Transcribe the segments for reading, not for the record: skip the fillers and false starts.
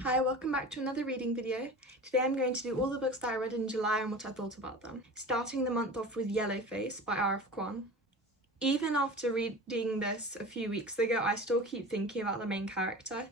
Hi, welcome back to another reading video. Today I'm going to do all the books that I read in July and what I thought about them. Starting the month off with Yellowface by R.F. Kuang. Even after reading this a few weeks ago, I still keep thinking about the main character,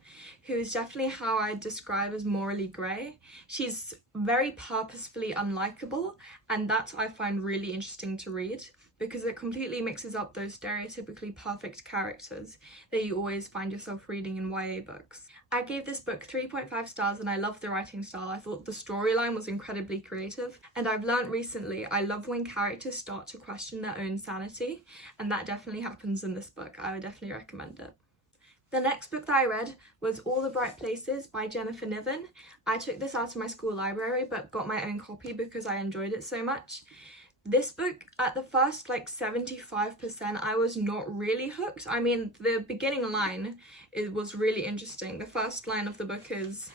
who is definitely how I'd describe as morally grey. She's very purposefully unlikable, and that I find really interesting to read, because it completely mixes up those stereotypically perfect characters that you always find yourself reading in YA books. I gave this book 3.5 stars and I loved the writing style. I thought the storyline was incredibly creative, and I've learnt recently I love when characters start to question their own sanity, and that definitely happens in this book. I would definitely recommend it. The next book that I read was All the Bright Places by Jennifer Niven. I took this out of my school library but got my own copy because I enjoyed it so much. This book, at the first 75%, I was not really hooked. I mean, the beginning line was really interesting. The first line of the book is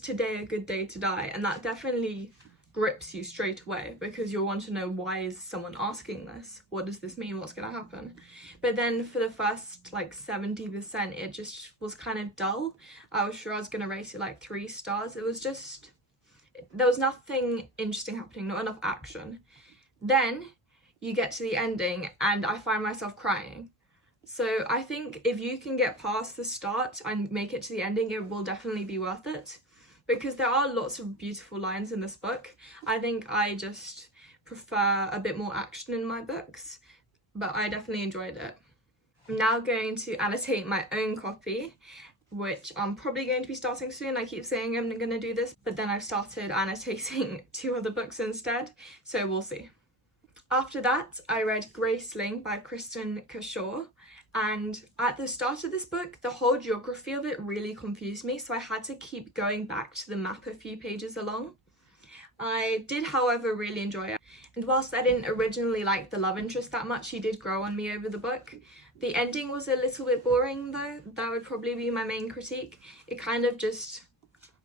today a good day to die? And that definitely grips you straight away because you'll want to know, why is someone asking this? What does this mean? What's going to happen? But then for the first 70%, it just was kind of dull. I was sure I was going to rate it 3 stars. It was just, there was nothing interesting happening, not enough action. Then you get to the ending and I find myself crying. So I think if you can get past the start and make it to the ending, it will definitely be worth it, because there are lots of beautiful lines in this book. I think I just prefer a bit more action in my books, but I definitely enjoyed it. I'm now going to annotate my own copy, which I'm probably going to be starting soon. I keep saying I'm going to do this, but then I've started annotating 2 other books instead, so we'll see. After that, I read Graceling by Kristen Kershaw, and at the start of this book, the whole geography of it really confused me, so I had to keep going back to the map a few pages along. I did, however, really enjoy it, and whilst I didn't originally like the love interest that much, she did grow on me over the book. The ending was a little bit boring though. That would probably be my main critique. It kind of just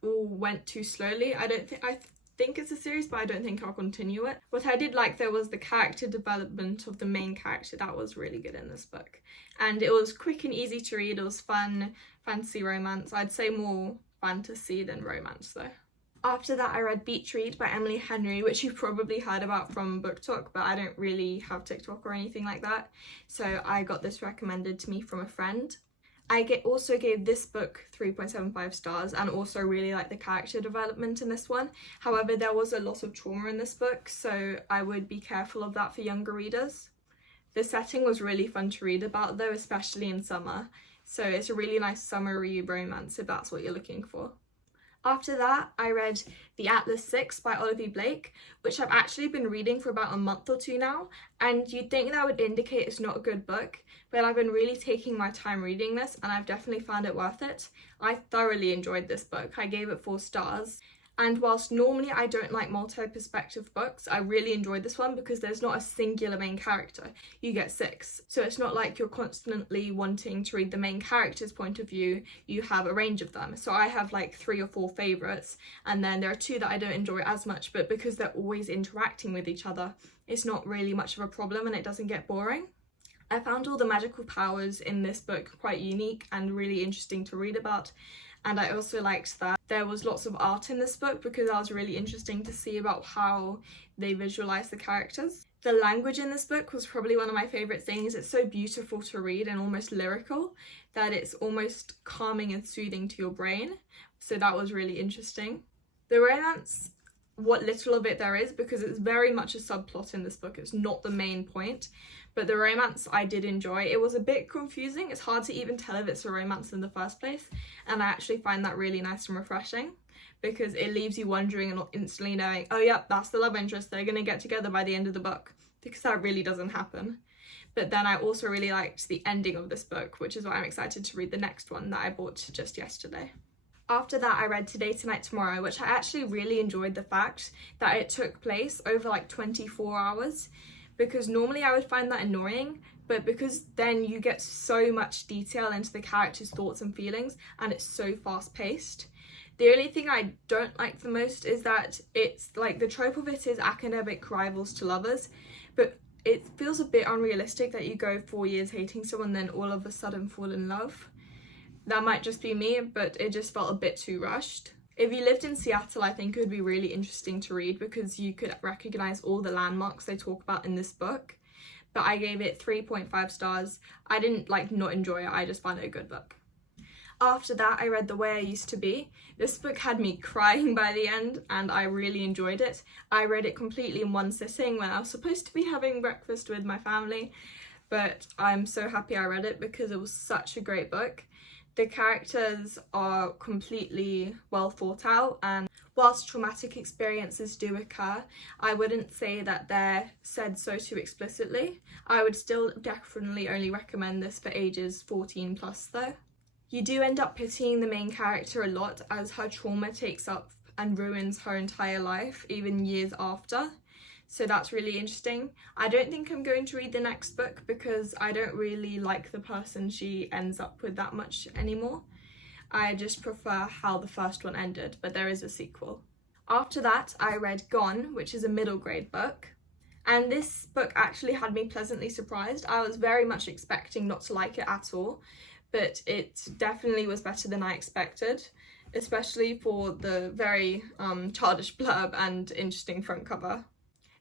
all went too slowly. I think it's a series, but I don't think I'll continue it. What I did like though was the character development of the main character. That was really good in this book, and it was quick and easy to read. It was fun, fantasy romance. I'd say more fantasy than romance though. After that, I read Beach Read by Emily Henry, which you've probably heard about from Book Talk, but I don't really have TikTok or anything like that, so I got this recommended to me from a friend. I also gave this book 3.75 stars and also really like the character development in this one. However, there was a lot of trauma in this book, so I would be careful of that for younger readers. The setting was really fun to read about though, especially in summer. So it's a really nice summery romance if that's what you're looking for. After that, I read The Atlas 6 by Olivia Blake, which I've actually been reading for about a month or 2 now, and you'd think that would indicate it's not a good book, but I've been really taking my time reading this and I've definitely found it worth it. I thoroughly enjoyed this book. I gave it 4 stars. And whilst normally I don't like multi-perspective books, I really enjoyed this one because there's not a singular main character. You get 6. So it's not like you're constantly wanting to read the main character's point of view. You have a range of them. So I have 3 or 4 favourites, and then there are 2 that I don't enjoy as much, but because they're always interacting with each other, it's not really much of a problem and it doesn't get boring. I found all the magical powers in this book quite unique and really interesting to read about. And I also liked that there was lots of art in this book because that was really interesting to see about how they visualise the characters. The language in this book was probably one of my favourite things. It's so beautiful to read and almost lyrical that it's almost calming and soothing to your brain. So that was really interesting. The romance, what little of it there is, because it's very much a subplot in this book, it's not the main point, but the romance I did enjoy. It was a bit confusing. It's hard to even tell if it's a romance in the first place, and I actually find that really nice and refreshing because it leaves you wondering and not instantly knowing, oh yep, that's the love interest, they're gonna get together by the end of the book, because that really doesn't happen. But then I also really liked the ending of this book, which is why I'm excited to read the next one that I bought just yesterday. After that, I read Today, Tonight, Tomorrow, which I actually really enjoyed the fact that it took place over 24 hours, because normally I would find that annoying, but because then you get so much detail into the characters' thoughts and feelings, and it's so fast-paced. The only thing I don't like the most is that it's the trope of it is academic rivals to lovers, but it feels a bit unrealistic that you go 4 years hating someone then all of a sudden fall in love. That might just be me, but it just felt a bit too rushed. If you lived in Seattle, I think it would be really interesting to read because you could recognize all the landmarks they talk about in this book. But I gave it 3.5 stars. I didn't not enjoy it, I just found it a good book. After that, I read The Way I Used to Be. This book had me crying by the end and I really enjoyed it. I read it completely in one sitting when I was supposed to be having breakfast with my family, but I'm so happy I read it because it was such a great book. The characters are completely well thought out, and whilst traumatic experiences do occur, I wouldn't say that they're said so too explicitly. I would still definitely only recommend this for ages 14 plus though. You do end up pitying the main character a lot as her trauma takes up and ruins her entire life, even years after. So that's really interesting. I don't think I'm going to read the next book because I don't really like the person she ends up with that much anymore. I just prefer how the first one ended, but there is a sequel. After that, I read Gone, which is a middle grade book. And this book actually had me pleasantly surprised. I was very much expecting not to like it at all, but it definitely was better than I expected, especially for the very childish blurb and interesting front cover.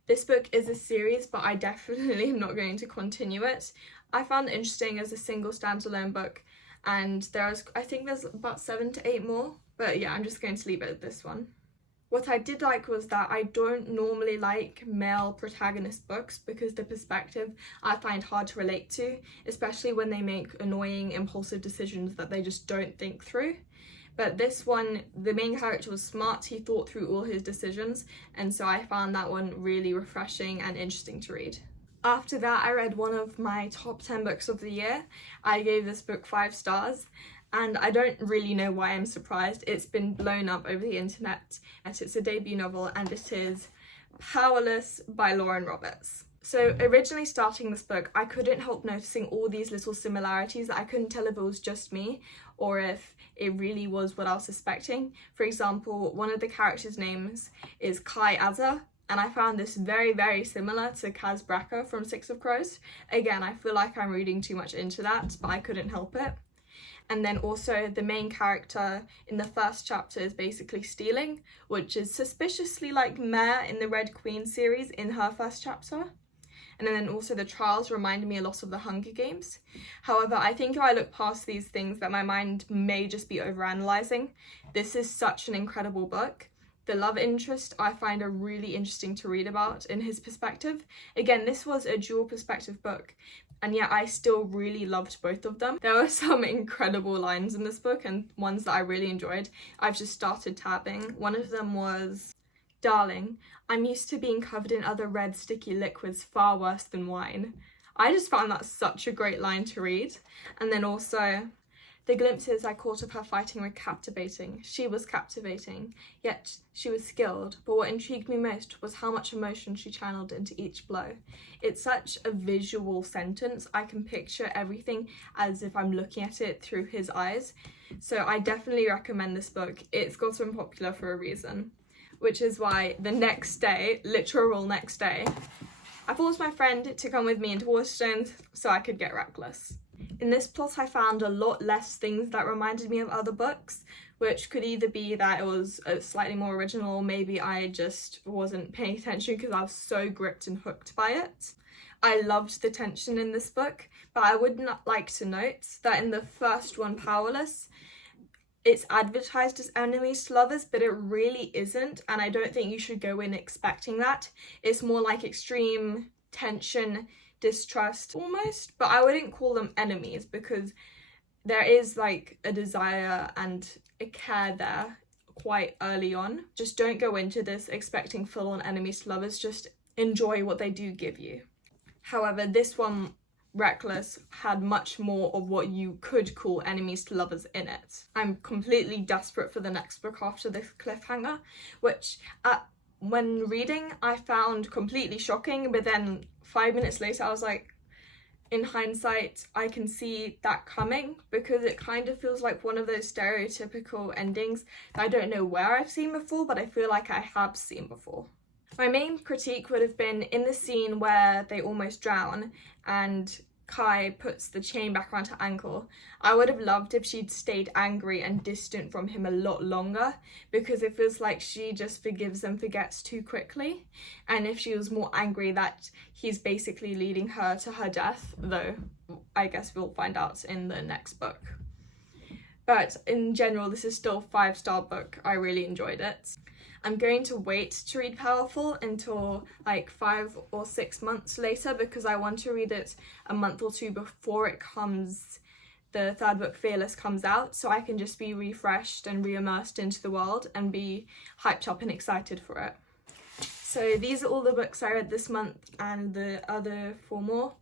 This book is a series, but I definitely am not going to continue it. I found it interesting as a single standalone book, and I think there's about 7 to 8 more, but yeah, I'm just going to leave it at this one. What I did like was that I don't normally like male protagonist books because the perspective I find hard to relate to, especially when they make annoying, impulsive decisions that they just don't think through. But this one, the main character was smart, he thought through all his decisions, and so I found that one really refreshing and interesting to read. After that, I read one of my top 10 books of the year. I gave this book 5 stars. And I don't really know why I'm surprised. It's been blown up over the internet. It's a debut novel and it is Powerless by Lauren Roberts. So originally starting this book, I couldn't help noticing all these little similarities that I couldn't tell if it was just me or if it really was what I was suspecting. For example, one of the characters' names is Kai Azza, and I found this very, very similar to Kaz Brekker from Six of Crows. Again, I feel like I'm reading too much into that, but I couldn't help it. And then also the main character in the first chapter is basically stealing, which is suspiciously like Mare in the Red Queen series in her first chapter. And then also the trials reminded me a lot of the Hunger Games. However, I think if I look past these things that my mind may just be overanalyzing. This is such an incredible book. The love interest I find are really interesting to read about in his perspective. Again, this was a dual perspective book, and yet I still really loved both of them. There were some incredible lines in this book and ones that I really enjoyed. I've just started tabbing. One of them was, "Darling, I'm used to being covered in other red sticky liquids far worse than wine." I just found that such a great line to read. And then also, "The glimpses I caught of her fighting were captivating. She was captivating, yet she was skilled, but what intrigued me most was how much emotion she channeled into each blow." It's such a visual sentence. I can picture everything as if I'm looking at it through his eyes. So I definitely recommend this book. It's gotten popular for a reason, which is why the next day, literal next day, I forced my friend to come with me into Waterstones so I could get reckless. In this plot, I found a lot less things that reminded me of other books, which could either be that it was slightly more original, or maybe I just wasn't paying attention because I was so gripped and hooked by it. I loved the tension in this book, but I would not like to note that in the first one, Powerless, it's advertised as enemies to lovers, but it really isn't, and I don't think you should go in expecting that. It's more like extreme tension, distrust almost, but I wouldn't call them enemies because there is like a desire and a care there quite early on. Just don't go into this expecting full-on enemies to lovers, just enjoy what they do give you. However, this one, Reckless, had much more of what you could call enemies to lovers in it. I'm completely desperate for the next book after this cliffhanger, which when reading I found completely shocking, but then 5 minutes later I was like, in hindsight I can see that coming, because it kind of feels like one of those stereotypical endings that I don't know where I've seen before, but I feel like I have seen before. My main critique would have been in the scene where they almost drown and Kai puts the chain back around her ankle. I would have loved if she'd stayed angry and distant from him a lot longer, because it feels like she just forgives and forgets too quickly. And if she was more angry that he's basically leading her to her death, though I guess we'll find out in the next book. But in general, this is still a 5-star book. I really enjoyed it. I'm going to wait to read Powerful until like 5 or 6 months later, because I want to read it a month or two before the third book, Fearless, comes out, so I can just be refreshed and re-immersed into the world and be hyped up and excited for it. So these are all the books I read this month and the other 4 more.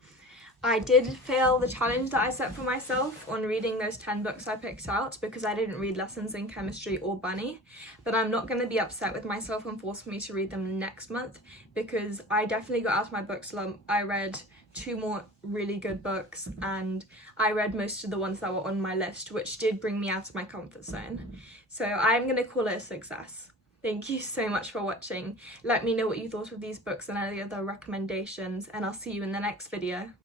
I did fail the challenge that I set for myself on reading those 10 books I picked out, because I didn't read Lessons in Chemistry or Bunny, but I'm not going to be upset with myself and force me to read them next month, because I definitely got out of my book slump. I read 2 more really good books, and I read most of the ones that were on my list, which did bring me out of my comfort zone. So I'm going to call it a success. Thank you so much for watching. Let me know what you thought of these books and any other recommendations, and I'll see you in the next video.